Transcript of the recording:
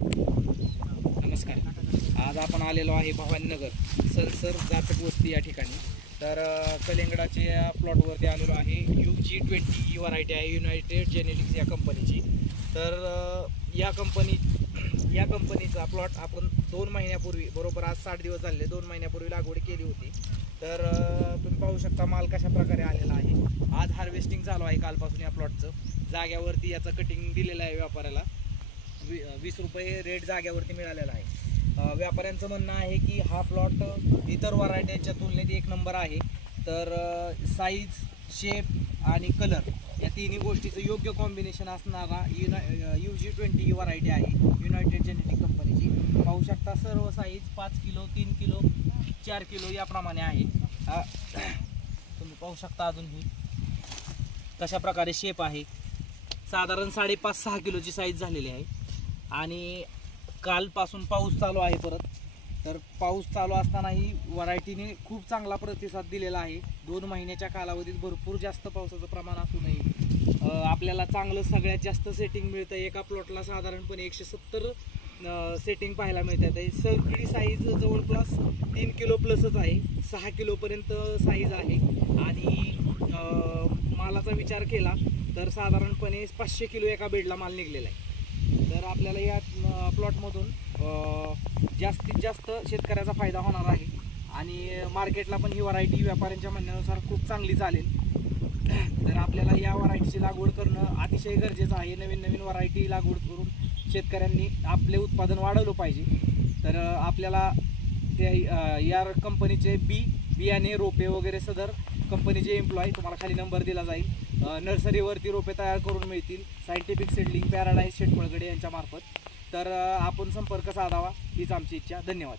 नमस्कार. आज आपण आलेलो आहे भवानीनगर सनसर जातक वस्ती या ठिकाणी. तर कलिंगडाच्या प्लॉटवरती आलेलो आहे. UG20 ही व्हरायटी आहे युनायटेड जेनेटिक्स या कंपनीची. तर या कंपनीचा प्लॉट आपण 2 महिन्यापूर्वी, बरोबर आज 60 दिवस झाले, 2 महिन्यापूर्वी लागवड केली होती. तर तुम्ही पाहू शकता माल कशा प्रकारे आलेला आहे. आज हार्वेस्टिंग चालू आहे कालपासून या प्लॉटचं. जाग्यावरती याचं कटिंग दिलेलं आहे व्यापाऱ्याला. 20 रुपये रेट जाग्यावरती मिळालेला आहे. व्यापाऱ्यांचं म्हणणं आहे की हा प्लॉट इतर व्हरायटीच्या तुलनेत 1 नंबर आहे. तर साईज, शेप आणि कलर या तिन्ही गोष्टीचं योग्य कॉम्बिनेशन असणारा UG20 ही व्हरायटी आहे युनायटेड जेनेटिक कंपनीची. पाहू शकता सर्व साईज 5 किलो, 3 किलो, 4 किलो याप्रमाणे आहे. तुम्ही पाहू शकता अजूनही कशा प्रकारे शेप आहे. साधारण 5.5-6 किलोची साईज झालेली आहे. आणि कालपासून पाऊस चालू आहे परत. तर पाऊस चालू असतानाही व्हरायटीने खूप चांगला प्रतिसाद दिलेला आहे. 2 महिन्याच्या कालावधीत भरपूर जास्त पावसाचं प्रमाण असूनही आपल्याला चांगलं सगळ्यात जास्त सेटिंग मिळतं. एका प्लॉटला साधारणपणे 170 सेटिंग पाहायला मिळतात. सगळी साईज जवळपास 3 किलो प्लसच आहे. 6 किलोपर्यंत साईज आहे. आणि मालाचा विचार केला तर साधारणपणे 500 किलो एका बेडला माल निघलेला आहे. तर आपल्याला या प्लॉटमधून जास्तीत जास्त शेतकऱ्याचा फायदा होणार आहे. आणि मार्केटला पण ही व्हरायटी व्यापाऱ्यांच्या म्हणण्यानुसार खूप चांगली चालेल. तर आपल्याला या व्हरायटीची लागवड करणं अतिशय गरजेचं आहे. नवीन व्हरायटी लागवड करून शेतकऱ्यांनी आपले उत्पादन वाढवलं पाहिजे. तर आपल्याला या कंपनीचे बियाणे, रोपे वगैरे सदर कंपनीचे एम्प्लॉय तुम्हाला खाली नंबर दिला जाईल. नर्सरीवरती रोपे तयार करून मिळतील सायंटिफिक सीडलिंग, पॅराडाईज शेटफळगडे यांच्या मार्फत. तर आपण संपर्क साधावा हीच आमची इच्छा. धन्यवाद.